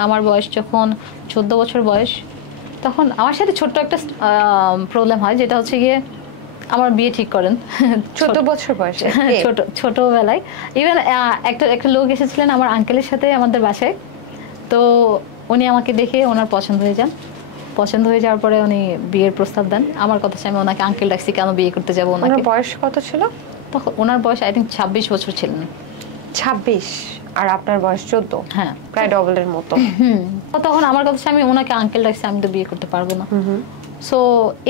আমার বয়স যখন 14 বছর বয়স, তখন আমার সাথে ছোট্ট একটা প্রবলেম হয়, যেটা হচ্ছে গিয়ে আমার বিয়ে ঠিক করেন 14 বছর বয়সে। ছোটবেলায়। ইভেন একটা একটা লোক এসেছিলেন আমার আঙ্কেলের সাথে আমাদের বাসায়। তো উনি আমাকে দেখে ওনার পছন্দ হয়ে যান। পছন্দ হয়ে যাওয়ার পরে উনি বিয়ের প্রস্তাব দেন। আমার কথা আমি ওনাকে আঙ্কেল ডাকছি, কেন বিয়ে করতে যাবো ওনাকে। ওনার বয়স কত ছিল তখন? ওনার বয়স আই থিঙ্ক 26 বছর ছিলেন। 26 আর আপনার বয়স 14। হ্যাঁ, প্রায় ডবলের মতো। তখন আমার কথা আমি ওনাকে আঙ্কেল ডাকছি, আমি তো বিয়ে করতে পারবো না। সো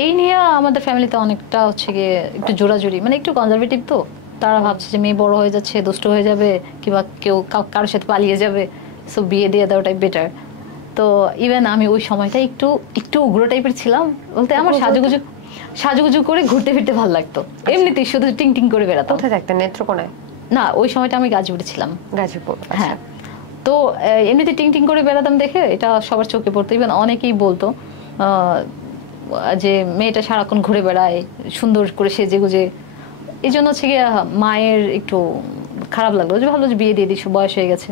এই নিয়ে আমাদের ফ্যামিলিতে অনেকটা হচ্ছে গিয়ে একটু জোরাজুরি, মানে একটু কনজারভেটিভ, তো তারা ভাবছে যে মেয়ে বড় হয়ে যাচ্ছে, দুষ্ট হয়ে যাবে, কিংবা কেউ কারোর সাথে পালিয়ে যাবে, সো বিয়ে দিয়ে দেওয়াটাই বেটার। তো ইভেন আমি ওই সময়টা একটু একটু উগ্র টাইপের ছিলাম বলতে, আমার সাজুগুজু করে ঘুরতে ফিরতে ভালো লাগতো। এমনিতেই শুধু টিং টিং করে বেড়াতাম। কোথায় থাকতেন? নেত্রকোনায়? না, ওই সময়টা আমি গাজীপুরে ছিলাম। গাজীপুর। হ্যাঁ। তো এমনিতে টিং টিং করে বেড়াতাম দেখে এটা সবার চোখে পড়তো। ইভেন অনেকেই বলতো যে মেয়েটা সারাক্ষণ ঘুরে বেড়ায় সুন্দর করে সেজে গুজে। এই জন্য হচ্ছে গিয়ে মায়ের একটু খারাপ লাগলো, যে ভাবলো যে বিয়ে দিয়ে দিস, বয়স হয়ে গেছে।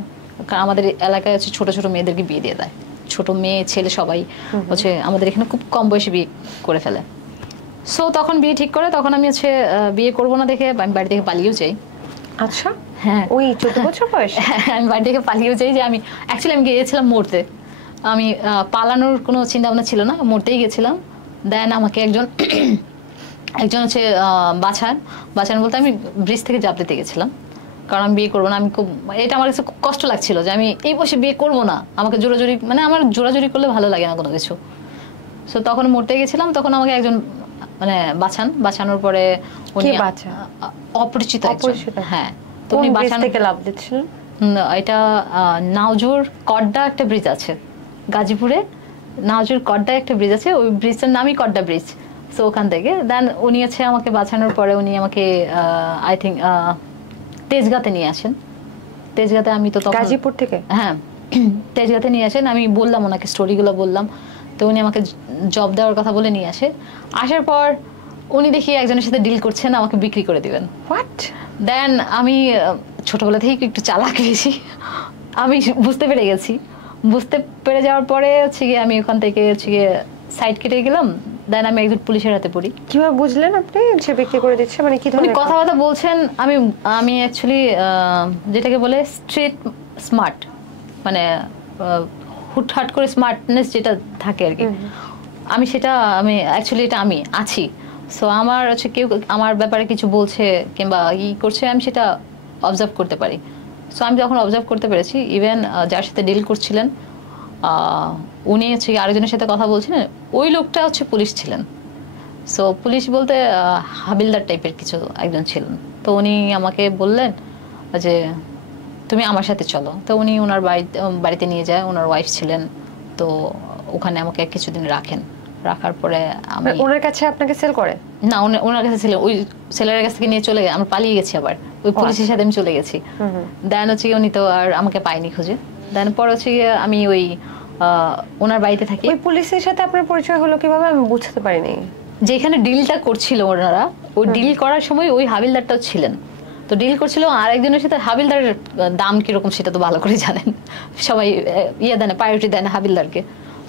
কারণ আমাদের এলাকায় হচ্ছে ছোট ছোট মেয়েদেরকে বিয়ে দিয়ে দেয়, ছোট মেয়ে ছেলে সবাই হচ্ছে আমাদের এখানে খুব কম বয়সে বিয়ে করে ফেলে। সো তখন বিয়ে ঠিক করে, তখন আমি হচ্ছে বিয়ে করবো না দেখে আমি বাড়ি থেকে পালিয়েও যাই। আচ্ছা। হ্যাঁ, ওই 14 বছর বয়স? আমি বাড়ি থেকে পালিয়েও যাই, যে আমি অ্যাকচুয়ালি আমি গিয়েছিলাম মরতে। আমি পালানোর কোনো চিন্তা ভাবনা ছিল না, মরতেই গেছিলাম। দেন আমাকে একজন হচ্ছে বাঁচান বলতে, আমি ব্রিজ থেকে জাপ দিতে গেছিলাম, কারণ আমি বিয়ে করবো না। আমি খুব, এটা আমার কাছে খুব কষ্ট লাগছিল যে আমি এই বসে বিয়ে করবো না, আমাকে জোরাজুরি, মানে আমার জোরাজুরি করলে ভালো লাগে না কোনো কিছু। সো তখন মরতে গেছিলাম, তখন আমাকে একজন মানে বাঁচানোর পরে উনি অপরিচিত। হ্যাঁ, তো উনি ব্রিজ থেকে লাফ দিচ্ছিলেন। এটা নাওজোর কড্ডা একটা ব্রিজ আছে গাজীপুরে, নাওজোর কড্ডা একটা ব্রিজ আছে, ওই ব্রিজটার নামই কড্ডা ব্রিজ। সো ওখান থেকে দেন উনি হচ্ছে আমাকে বাঁচানোর পরে উনি আমাকে আই থিঙ্ক তেজগাঁতে নিয়ে আসেন। তেজগাঁতে আমি তো তখন গাজীপুর থেকে, হ্যাঁ তেজগাঁতে নিয়ে আসেন। আমি বললাম ওনাকে, স্টোরিগুলো বললাম, তো উনি আমাকে জব দেওয়ার কথা বলে নিয়ে আসে। আসার পর উনি দেখি একজনের সাথে ডিল করছেন, আমাকে বিক্রি করে দিবেন। হোয়াট? দেন আমি ছোটবেলা থেকে একটু চালাক বেশি, আমি বুঝতে পেরে গেছি। বুঝতে পেরে যাওয়ার পরে হচ্ছে গিয়ে আমি ওখান থেকে হচ্ছে গিয়ে সাইড কেটে গেলাম। দেন আমি একজন পুলিশের হাতে পড়ি। কিভাবে বুঝলেন আপনি যে বিক্রি করে দিচ্ছে? মানে কি ধরনের কথাবার্তা বলছেন? আমি অ্যাকচুয়ালি যেটাকে বলে স্ট্রিট স্মার্ট, মানে হুটহাট করে স্মার্টনেস যেটা থাকে আর কি, আমি অ্যাকচুয়ালি এটা আমি আছি। সো আমার হচ্ছে কেউ আমার ব্যাপারে কিছু বলছে কিংবা ই করছে, আমি সেটা অবজার্ভ করতে পারি। সো আমি যখন অবজার্ভ করতে পেরেছি, ইভেন যার সাথে ডিল করছিলেন উনি হচ্ছে আরেকজনের সাথে কথা বলছিলেন, ওই লোকটা হচ্ছে পুলিশ ছিলেন। সো পুলিশ বলতে হাবিলদার টাইপের কিছু একজন ছিলেন। তো উনি আমাকে বললেন যে তুমি আমার সাথে চলো। তো উনি ওনার বাড়িতে নিয়ে যায়, ওনার ওয়াইফ ছিলেন। তো ওখানে আমাকে কিছুদিন রাখার পরে আমি ওনার কাছে আপনাকে সেল করে না, ওনার কাছে ছিলেন, ওই সেলারের কাছ থেকে নিয়ে চলে গেছে। আমরা পালিয়ে গেছি, আবার ওই পুলিশের সাথে আমি চলে গেছি। দেন হচ্ছে উনি তো আর আমাকে পাইনি খুঁজে। দেন পর হচ্ছে আমি ওই ওনার বাড়িতে থাকি। ওই পুলিশের সাথে আপনার পরিচয় হলো কিভাবে? আমি বুঝতে পারিনি। যেখানে ডিলটা করছিল ওনারা, ওই ডিল করার সময় ওই হাবিলদারটাও ছিলেন। তো ডিল করছিল আর একজনের সাথে। হাবিলদারের দাম কিরকম সেটা তো ভালো করে জানেন, সবাই দেয় না, প্রায়োরিটি দেয় না হাবিলদারকে।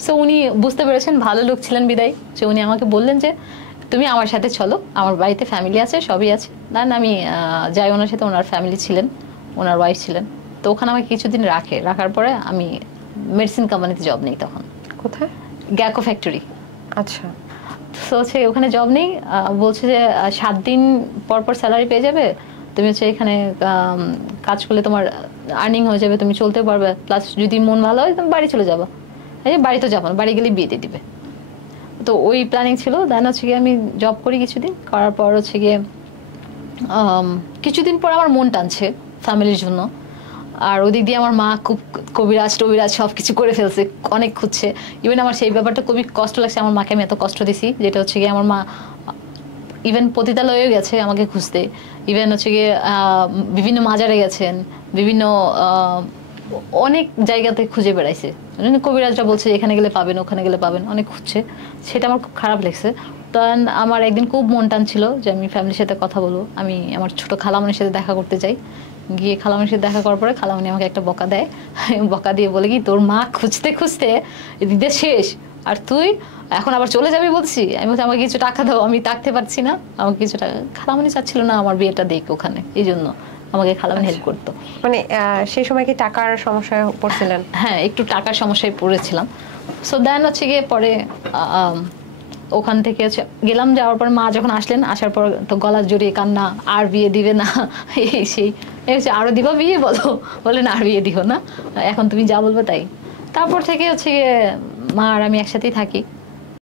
সো উনি বুঝতে পেরেছেন, ভালো লোক ছিলেন বিদায়, যে উনি আমাকে বললেন যে তুমি আমার সাথে চলো, আমার বাড়িতে ফ্যামিলি আছে, সবই আছে। দেন আমি যাই ওনার সাথে। ওনার ফ্যামিলি ছিলেন, ওনার ওয়াইফ ছিলেন। তো ওখানে আমাকে কিছুদিন রাখার পরে আমি মেডিসিন কোম্পানিতে জব নেই। তখন কোথায়? গ্যাকো ফ্যাক্টরি। আচ্ছা। তো হচ্ছে ওখানে জব নেই, বলছে যে 7 দিন পর পর স্যালারি পেয়ে যাবে, তুমি হচ্ছে এখানে কাজ করলে তোমার আর্নিং হয়ে যাবে, তুমি চলতে পারবে, প্লাস যদি মন ভালো হয় তুমি বাড়ি চলে যাবো। বাড়ি তো যাবো না, বাড়ি গেলে বিয়ে দিয়ে দিবে। তো ওই প্ল্যানিং ছিল। দেন হচ্ছে গিয়ে আমি জব করি কিছুদিন, করার পর হচ্ছে গিয়ে কিছুদিন পর আমার মন টানছে ফ্যামিলির জন্য। আর ওদিক দিয়ে আমার মা খুব কবিরাজ টবিরাজ সব কিছু করে ফেলছে, অনেক খুঁজছে। ইভেন আমার সেই ব্যাপারটা খুবই কষ্ট লাগছে, আমার মাকে আমি এত কষ্ট দিছি, যেটা হচ্ছে গিয়ে আমার মা ইভেন পতিতালয়েও গেছে আমাকে খুঁজতে। ইভেন হচ্ছে গিয়ে বিভিন্ন মাজারে গেছেন, বিভিন্ন অনেক জায়গাতে খুঁজে বেড়াইছে। কবিরাজরা বলছে এখানে গেলে পাবেন, ওখানে গেলে পাবেন, অনেক খুঁজছে। সেটা আমার খুব খারাপ লাগছে। তখন আমার একদিন খুব মন টান ছিল যে আমি ফ্যামিলির সাথে কথা বলবো, আমি আমার ছোট খালামণির সাথে দেখা করতে চাই। গিয়ে খালামণির সাথে দেখা করার পরে খালামণি আমাকে একটা বকা দেয়। বকা দিয়ে বলে কি, তোর মা খুঁজতে খুঁজতে বিদেশ শেষ, আর তুই এখন আবার চলে যাবি বলছি। আমি বলছি আমাকে কিছু টাকা দাও, আমি থাকতে পারছি না, আমাকে কিছু টাকা। খালামণি চাচ্ছিল না আমার বিয়েটা দেখ ওখানে, এই জন্য আমাকে খালামণি হেল্প করতো। মানে সেই সময় কি টাকার সমস্যায় পড়ছিলেন? হ্যাঁ, একটু টাকার সমস্যায় পড়েছিলাম। সো দেন হচ্ছে গিয়ে পরে ওখান থেকে হচ্ছে গেলাম, যাওয়ার পর মা যখন আসলেন, আসার পর তো গলা জড়িয়ে কান্না, আর বিয়ে দিবে না এই সেই। হচ্ছে আরো দিবা বিয়ে, বলেন আর বিয়ে দিও না, এখন তুমি যা বলবে তাই। তারপর থেকে হচ্ছে গিয়ে মা আর আমি একসাথেই থাকি।